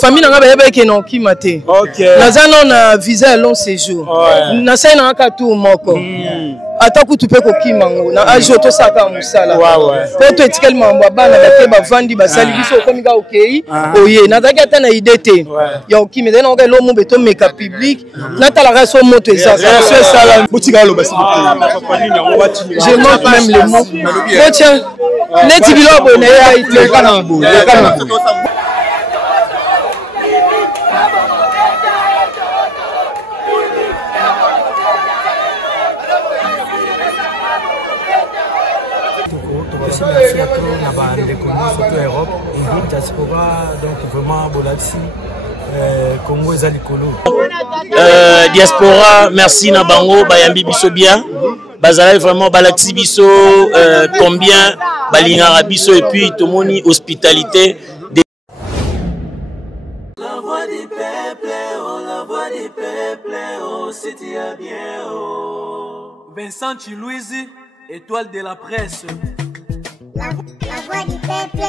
famille nanga bayeba ke non kimate. Naza non na visa long séjour. Na sai na ka tout moko. Ata kutu pe ko kimango na ajo to saka musala. Po to etikel mambo bana bake bavandi basali biso komi ga okei. Oye na zaki ata na idete. Ya okimi dena ka lo mo beto meka public. Na tala ka so moto ezaka. Botika lo basi. Je montre même les mots. Tiens. Neti bilobo na ya ite kana bo. Diaspora, merci Nabango, Bayambi Biso bien. Bazala vraiment Balaxi Biso, combien Balingara Biso et puis Tomoni hospitalité. La voix du peuple, oh la voix du peuple, oh c'était bien, oh. Vincent Chilouise, étoile de la presse. La voix du peuple,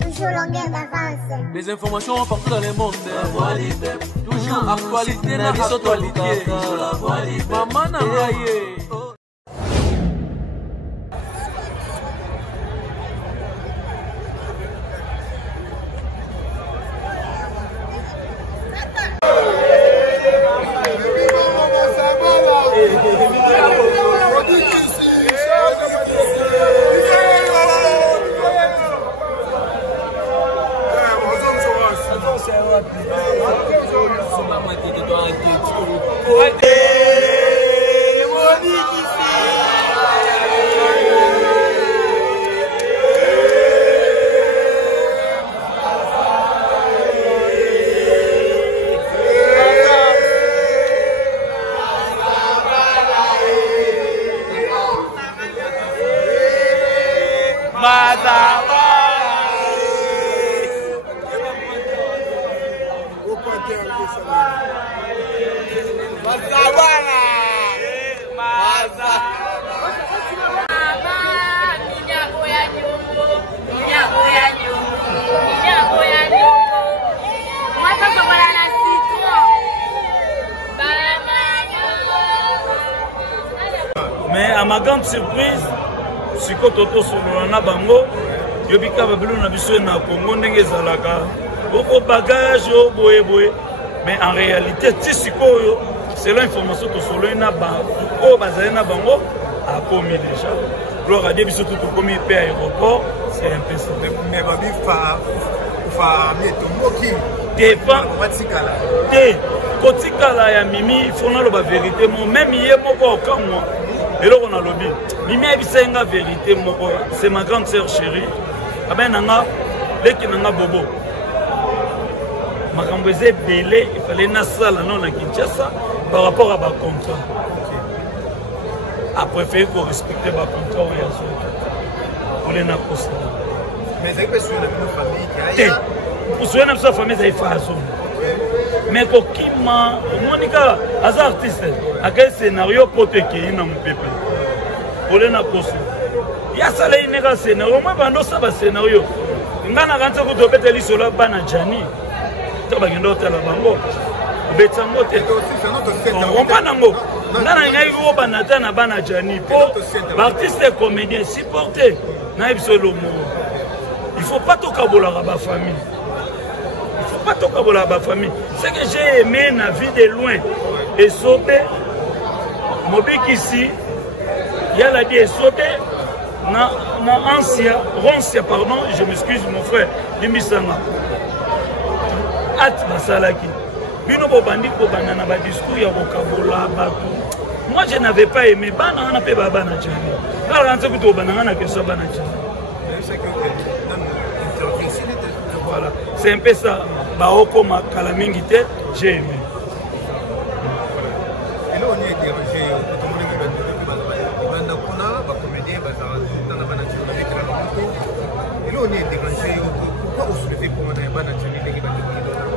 toujours longueur d'avance. Les informations partout dans le monde. La voix du peuple, toujours actualité dans les actualités. La voix du peuple, maman n'a raillé. Mais à ma grande surprise, si Toto Solana Bango, Yobika Babylon a vu na Congo Nengezalaka, beaucoup de bagages, boé. Mais en réalité, c'est l'information que Solana Bango, Bazana Bango, a commis déjà. Gloire à Dieu, surtout pour commis à l'aéroport, c'est un peu ça. Mais Babi Kotikala ya Mimi, il faut la vérité. Même hier, moi, quand moi. Et là, on a lobby. Mimi a dit la vérité, c'est ma grande sœur chérie. Ah ben, nanga, dès qu'il nanga bobo. Ma grande sœur belé, il fallait na salle non na Kinshasa par rapport à ma contrat. A préféré qu'on respecte ma contrat ou ya on est na poste. Mais c'est pas sur la famille qui a. Pour souhaiter notre famille, ça y fait façon. Mais Kokima, Monica, as artiste, à quel scénario pour te qui est dans mon pépé? Pour les naposés. Il y a ça, il y a un scénario. Moi, je ne sais pas scénario. Je ne sais pas si vous avez dit sur la Banajani. Tu vas gagner l'autre à la Bango. Tu vas comprendre Nango. Na Banajani. Pour l'artiste et comédien supporter. Il ne faut pas tout caboler à ma famille. Pas tout comme la famille. Ce que j'ai aimé dans la vie de loin et sauter, Mobik ici, il y a la vie et sauter, Roncia, pardon, je m'excuse mon frère, Limisanga. At Basalaki. Bino Bobandi Bobana na discours ya Bokabola Batou. Moi je n'avais pas aimé Bana on a fait Baba na Tchani. Alors on s'est plutôt Bana na que ça Bana Tchani. Voilà, c'est un peu ça. Baoko Makalamingite, j'ai aimé. Et là, on est dérangé. Et là, on est dérangé. Pourquoi vous souhaitez pour moi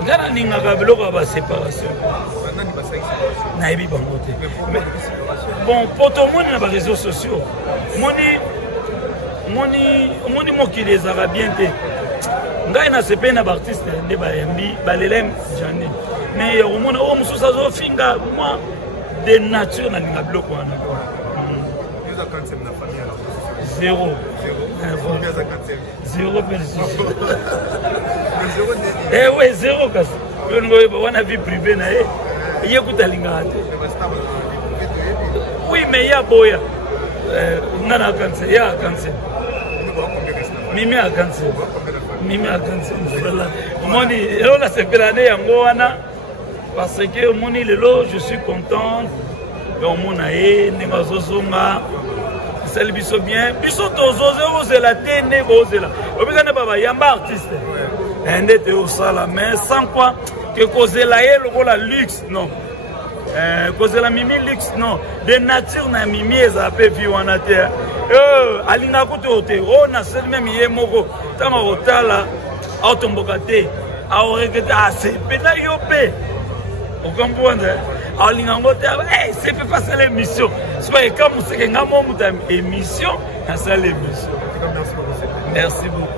Ngana ninga biloko ba séparation. Bon, pour tout le monde dans les réseaux sociaux, moni mo qui les arabiens ngai na sepe na baartiste nde bayambi balelem jani mais omona o mosusu azofinga moi de nature nalinga biloko wana zéro eh ouais zéro kasi on a vie privée na ye yekuta lingaka te oui mais ya boya ngana kanse ya kanse mimi akanse moni elo na sepelane yango wana parce que moni lelo je suis content donc mona ye ndenge azozonga sel biso bien biso tozoze ozela te nde bozela obikane baba yamba artiste nde te osala mais sans quoi que kozela ye lokola luxe non kozela mimi luxe non de nature na mimi eza pe vi wana te alinga kutu te o na sel même ye moko tama otala automboka te aorekete asepeta yo pe okomprendre alinga ngo te c'est peut passer l'émission soit comme c'est que ngamo muta émission na ça l'émission merci beaucoup.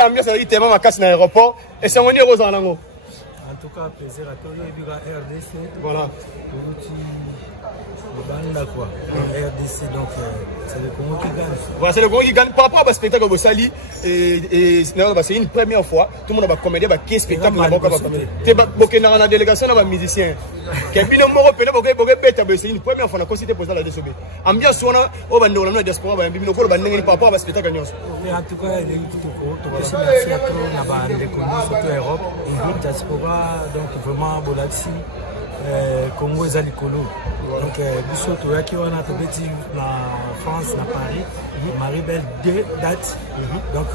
Ambiance est tellement ma casse dans l'aéroport et c'est mon héros en ango. En tout cas, plaisir à toi, RDC. Voilà. Quoi. RDC, donc c'est le Congo qui gagne. Voilà, c'est le Congo qui gagne par rapport au spectacle de Sali. Et c'est une première fois. Tout le monde va comédie, quel spectacle va comédie. Tu es dans la délégation, on va musicien. C'est une première fois qu'on a considéré pour ça la DSOB. Ambiance, on va nous la diaspora, on va nous par rapport au spectacle. En tout cas, il y a eu tout au cours. Merci à tous, on a reconnu surtout l'Europe. Diaspora, donc vraiment, Bolaxi. Congo est à l'écolo. Donc, Bissot, qui on a en France, à Paris, Maribel 2 dates. Donc,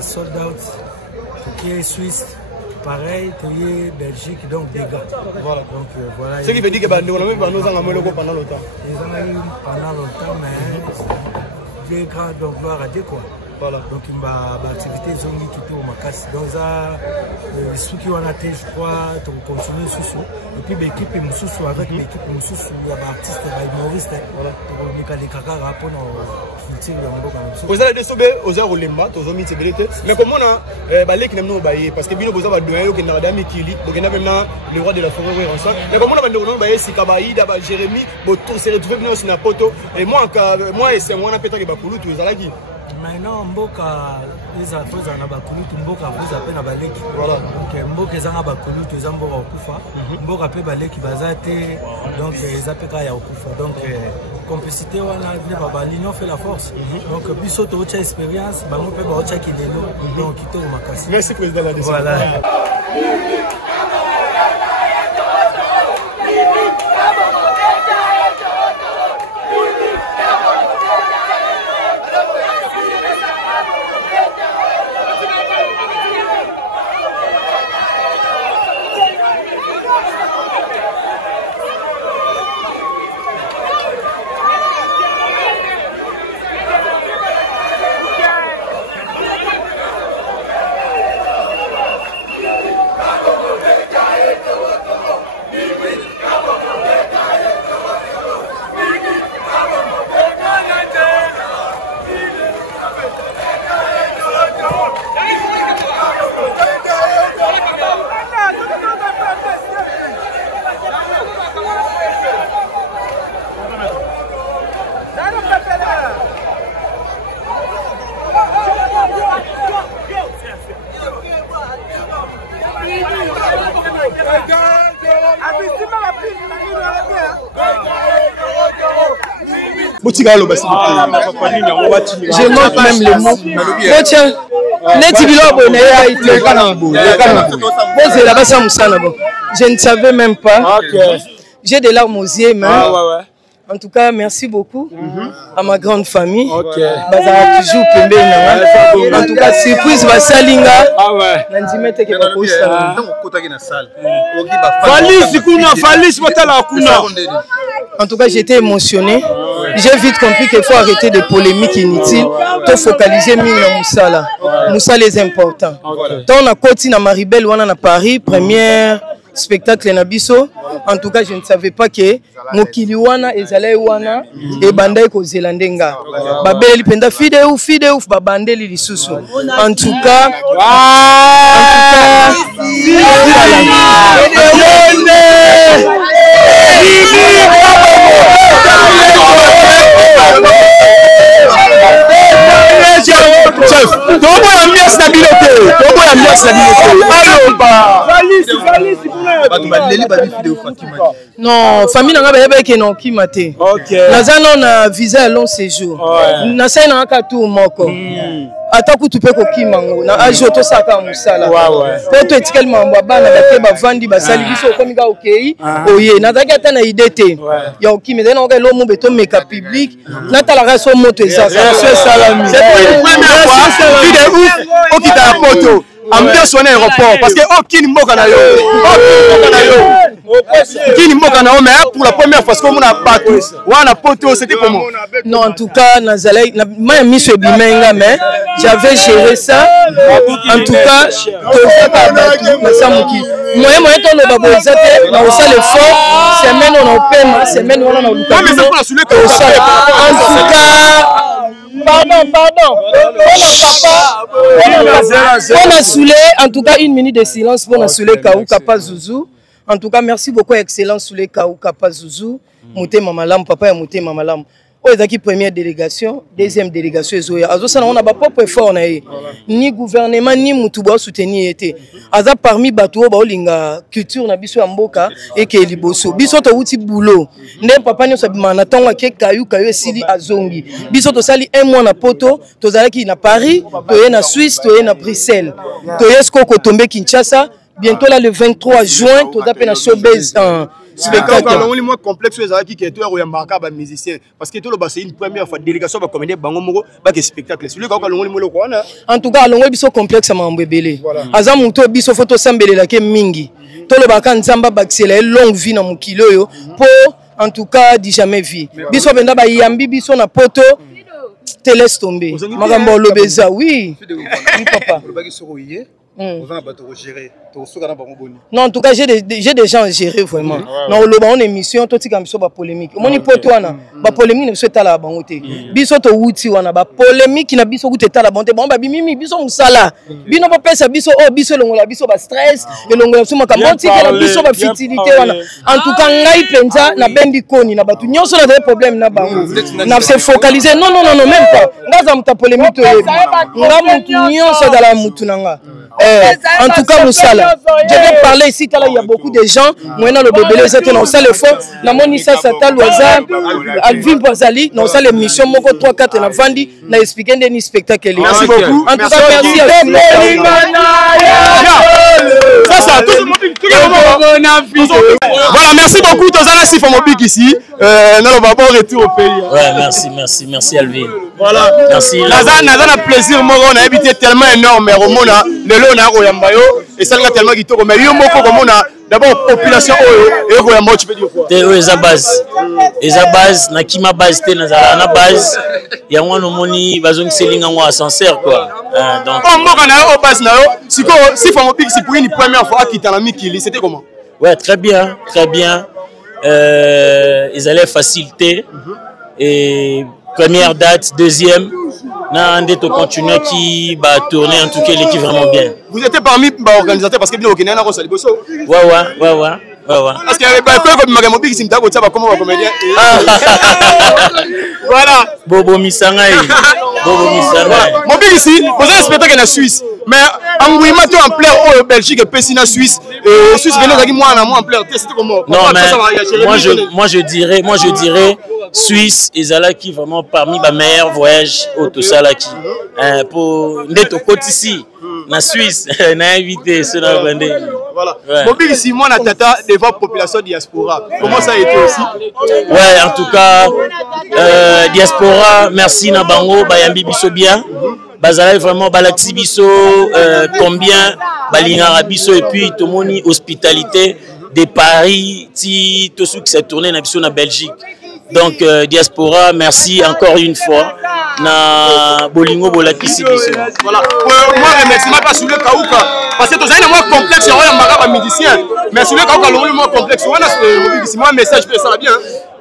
sold out. Qui est Suisse. Pareil, Théier, Belgique, donc des gars. Voilà. Donc voilà. Ce qui veut dire que nous avons eu pendant longtemps. Ils ont eu pendant longtemps, mais des grands, donc gloire à Dieu quoi. Voilà. Donc il m'a activité ils ont mis tout au Macas. Donc ça, ceux qui ont été, je crois, ont continué sous. Et puis l'équipe est sous avec l'équipe sous, il y a des artistes, des humoristes. Voilà. Donc on est les caca rapport dans culture dans le monde. Vous allez désobéir aux heures au lemba, aux hommes qui mais comme on a les qui n'aiment pas parce que bien vous avez donné au Canada Mikili, donc il y a même le roi de la forêt ensemble. Mais comme on a donné c'est Kabaï, d'abord Jérémy, tout s'est retrouvé dans une poto et moi et c'est moi on a pété que Bakulu tout ça là qui. Maintenant, Mboka, les affaires en Abakulu, Mboka vous appelle à Baleki. Voilà. Donc, Mboka est en Abakulu, tu es en Mboka Okufa. Mboka appelle Baleki Bazate, donc ils appellent Kaya Okufa. Donc, complicité, on a l'union fait la force. Donc, Bissot, tu as une expérience, on peut avoir qui est là. Donc, qui tourne ma casse. Merci, Président. Voilà. Je note même les mots. Tiens, je ne savais même pas. J'ai des larmes aux yeux, mais en tout cas, merci beaucoup à ma grande famille. Toujours en tout cas, surprise va salinga. En tout cas, j'étais émotionné. J'ai vite compris qu'il faut arrêter des polémiques inutiles. Il faut focaliser sur Moussala. Moussala est important. Quand on a continué à Maribel, on a Paris, premier spectacle Nabiso. En tout cas, je ne savais pas que Mokili wana ezalai wana et bandai ko zelandenga. Babeli penda fide ouf babandeli lisusu. En tout cas, non, famille n'a pas été non qui maté. Nous avons visa long séjour. Nous avons tout moko. Attends tu peux ko mango na ajoto saka musala. Pour te tikel mamba bana bate ba vandi ba sali biso komi ga okei. Oye na zaki ata na idete. Ya okimi dena ko lo mo beto meka public. Na tala raso moto ezaka. C'est salami. C'est pour une première fois. Vidéo ouf okita la photo. Ambiance on aéroport parce que aucune mboka na yo. Kini mboka na mais pour la première fois parce qu'on a battu. Wana poto c'était comment? Non, en tout cas nazalai na ma mission bimenga mais j'avais géré ça. En tout cas, moyen ton le babo exact na osa le fort semaine on a peine semaine on a luka. En tout cas pardon. On a saoulé, en tout cas, une minute de silence pour saoulé Kaou Kapa Zouzou. En tout cas, merci beaucoup, excellent saoulé Kaou Kapa Zouzou. Mouté Mamalam, papa et Mouté Mamalam. Qui première délégation, deuxième délégation, on a pas propre effort, ni gouvernement, ni Moutouba soutenir été. Aza parmi Batou, Baolinga, culture, na biso Amboka, et que Liboso. Biso to outi boulot. Ne papa n'y a pas manaton, Kayou, Sili, Azongi. Biso to sali un mois na poto, to zalaki na Paris, to na Suisse, to na Bruxelles. To yesko ko tombe Kinshasa. Bientôt là, le 23 juin, to zape na showbiz. spectacle. On moins complexe qui est toi ou marqué par musicien parce que tout le c'est une première fois délégation va comédien bango moko ba que spectacle. Celui qui a le quoi en tout cas longo biso complexe ma mbebele. Aza muto biso photo sambelela ke mingi. To le baka nzamba baxela longue vie na mukilo yo pour en tout cas dit jamais vie. Biso benda ba yambi biso na poto te laisse tomber. Magambo lobeza oui. Oui papa. Non, en tout cas, j'ai des gens à gérer vraiment. Non, on a une émission, tout comme ça, polémique. On est pour toi, polémique, ne souhaite à la banque. Biso to wuti wana ba polémique qui na biso wuti à la banque. Bon ba bimi biso musala. Bino ba pesa biso biso longola biso ba stress et longola suma kamoti que la biso ba futilité wana. En tout cas, ngai penza na bendi koni na batu nyonso na des problèmes na bango. Na se focaliser. Non, même pas. Ngaza muta polémique to yebi. Nga mutu nyonso dans la mutu nanga. En tout cas, Moussala, je vais parler ici, il y a beaucoup de gens. Moi, dans le bébé, c'était dans le fond. La Monissa Sata, Loisa, Alvin Boazali, dans la mission, Moko 3-4, on a vendu, on a expliqué des spectacles. Merci beaucoup. En tout cas, merci à vous. Ça, tout le monde. Voilà, merci beaucoup. Tous les gens qui font ici. On va pas retour au pays. Ouais, merci Alvin. Voilà. Merci. Nazana plaisir, on a habité tellement énorme, mais on a le on a Royambayo et ça tellement qui tourne. Mais il y a beaucoup d'abord population et Royambayo, tu peux dire quoi? T'es eza base, na kima base t'es na base. Il y a un moni bazon selinga moi ascenseur quoi. Donc. On m'a quand au base na yo. Si faut pique c'est pour une première fois qui t'a mis qui c'était comment? Ouais, très bien. Ils allaient faciliter et première date, deuxième. Non, on continue qui va tourner en tout cas l'équipe vraiment bien. Vous étiez parmi les organisateurs parce que vous avez un rôle. Ouais. Parce qu'il y avait pas de mobile qui s'est comment on va comédien. Voilà. Bobo Misangaï. Mobile ici, vous avez un spectacle en Suisse. Mais en Guimate en plein en Belgique et Pessina Suisse. Suisse venait moi en plein. C'était comment? Non mais moi je dirais Suisse et Zala qui vraiment parmi les meilleurs voyages au tout ça là qui pour d'être au côté ici na Suisse na invité cela vendé. Voilà. Mobile ici moi na tata devant population diaspora. Comment ça a été aussi? Ouais, en tout cas diaspora merci na bango bayambi biso bien. Bazala vraiment balati biso combien balingara biso et puis tout moni hospitalité de Paris ti tout ce qui s'est tourné na biso na Belgique. Donc diaspora merci encore une fois na bolingo bolakisi biso. Voilà. Moi remerciement pas sur le Kauka parce que tous moi complexe on m'a musicien mais sur le Kauka le moins complexe on a moi message fait ça bien.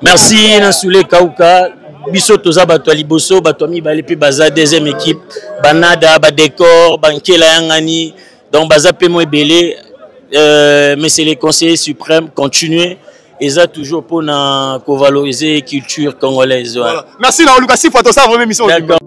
Merci na sur le Kauka biso toza bato liboso bato mi bale pe baza deuxième équipe banada ba décor bankela yangani donc baza pe mo ebele mais c'est les conseillers suprêmes continuer et ça toujours pour valoriser la culture congolaise. Voilà. Merci na Lucas pour ça vraiment mission. D'accord.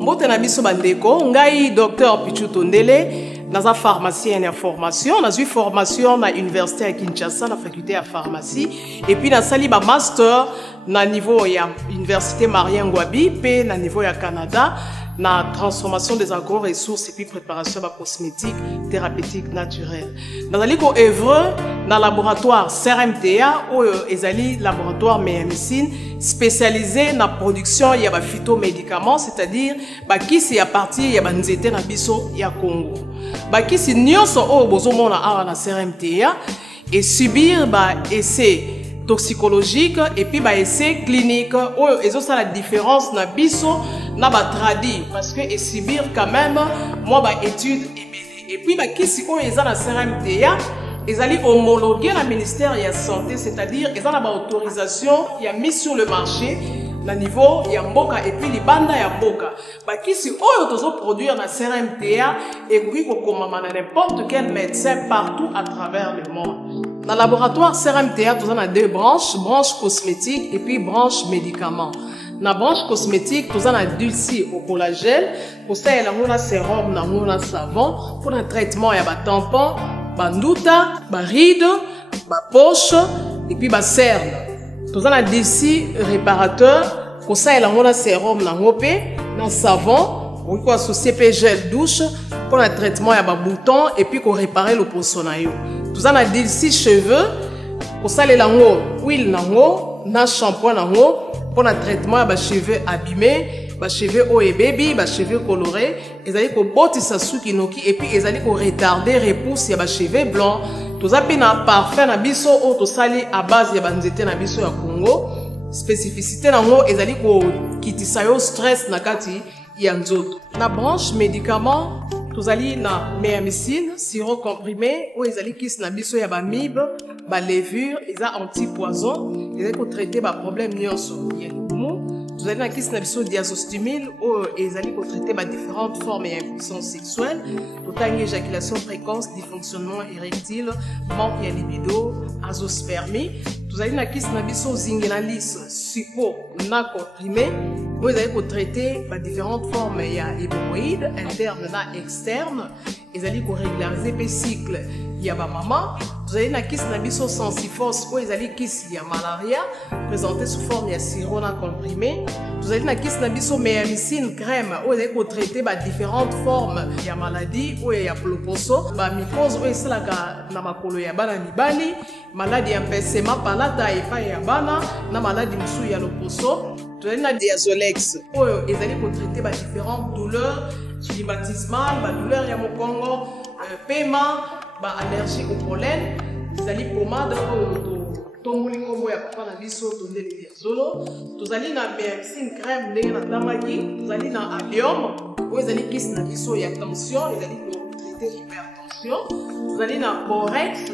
Mbotena biso bandeko ngai docteur Pichu Tondele naza pharmacien en formation naza formation na université à Kinshasa na faculté à pharmacie et puis na sali ba master na niveau ya université Marien Ngouabi pe na niveau ya Canada na transformation des agro-ressources et puis préparation de cosmétiques thérapeutiques naturelles. Dans le œuvre dans laboratoire CRMTA ou ezali laboratoire médecine spécialisé dans la production il y a des phytomédicaments, c'est-à-dire qui c'est à partir il y a des nzete na biso ya Congo. Qui c'est nyonso o bozomona awa na CRMTA et subir essai toxicologique et puis essai clinique ou et ça la différence na biso na ba tradi parce que et subir quand même moi étude et puis qui si on est na CRMTA ils allaient homologuer la ministère de la santé c'est-à-dire ils ont la autorisation il y a mis sur le marché na niveau ya mboka et puis les banda ya mboka qui si on tozo produire na CRMTA et puis comme n'importe quel médecin partout à travers le monde. Dans le laboratoire CRMTA, nous avons deux branches, branche cosmétique et puis branche médicaments. Dans la branche cosmétique, nous avons dulci au collagène, pour ça, nous avons sérum, nous avons savon, pour le traitement, il y a des tampons, des ndouta, des rides, des poches et puis des cernes. Nous avons dulci réparateur, pour ça, nous avons sérum, nous avons savon, on peut associer pe gel douche pour le traitement ya ba bouton et puis qu'on réparer le poisson na yo. Tout ça na DLC cheveux pour ça les lango huile nango na shampoing nango pour le traitement ya ba cheveux abîmés, ba cheveux haut et baby, ba cheveux colorés, ezali ko botisa suki noki et puis ezali ko retarder repousse ya ba cheveux blancs. Tout ça na parfum na biso o to sali à base ya ba nzete na biso ya Congo. Spécificité nango ezali ko kitisa yo stress na kati ya nzoto. Na branche médicament tozali na méamycine sirop comprimé o ezali kisi na biso ya ba mibe ba levure eza anti-poison ezali ko traiter ba problème nyonso ya libumu. Tozali na kisi na biso diazostimile o ezali ko traiter ba différentes formes ya impuissance sexuelle totangi éjaculation précoce, dysfonctionnement érectile, manque ya libido, azoospermie. Tozali na kisi na biso zingenalis supo na comprimé o ezali ko traiter ba différentes formes ya hémorroïdes interne na externe ezali ko régulariser pe cycle ya ba mama. Tozali na kisi na biso sensifos o ezali kisi ya malaria présenté sous forme ya sirop na comprimé. Tozali na kisi na biso méamycine crème o ezali ko traiter ba différentes formes ya maladie o ya ploposo ba mycose o esalaka na makolo ya bana mibali, maladie ya mpesema palata epai ya bana na maladie mosusu ya loposo. Tozali na Diazolex oyo ezali ko traiter ba différentes douleurs climatismales, ba douleur ya mokongo, paiement, ba allergie au pollen. Ezali pomade oyo tomuli kombo ya papa na biso tondeli Diazolo. Tozali na méamycine crème ndenge na tamaki. Tozali na allium oyo ezali kisi na biso ya tension, ezali ko traiter hypertension. Tozali na borex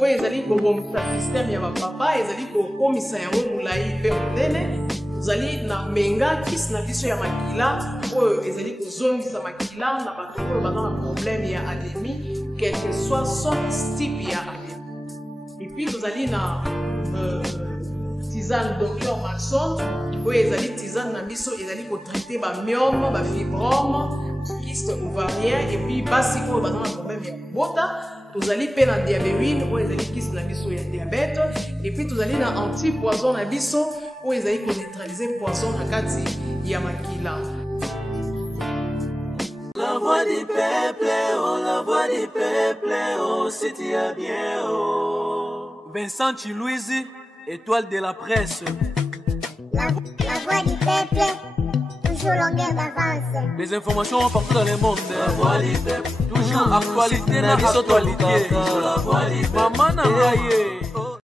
oyo ezali ko bomisa système ya ba papa, ezali ko komisa yango mulai pe monene. Tozali na menga kisi na biso ya makila oyo ezali kozongisa makila na bato oyo baza na problème ya anémie quel que soit son type ya anémie. Et puis tozali na tisane Dr Maxon oyo ezali tisane na biso ezali ko traiter ba myome, ba fibrome, kyste ovarien et puis basi oyo baza na problème ya kobota. Tozali pe na diabétine oyo ezali kisi na biso ya diabète et puis tozali na anti-poison na biso oyo ezali ko neutraliser poison na kati ya makila. La voix du peuple, oh la voix du peuple, oh si tu as bien, oh. Vincent Chilouizi, étoile de la presse. La voix du peuple, toujours longueur d'avance. Les informations partout dans le monde. La voix du peuple, toujours actualité, la actualité. La voix du peuple. Maman n'a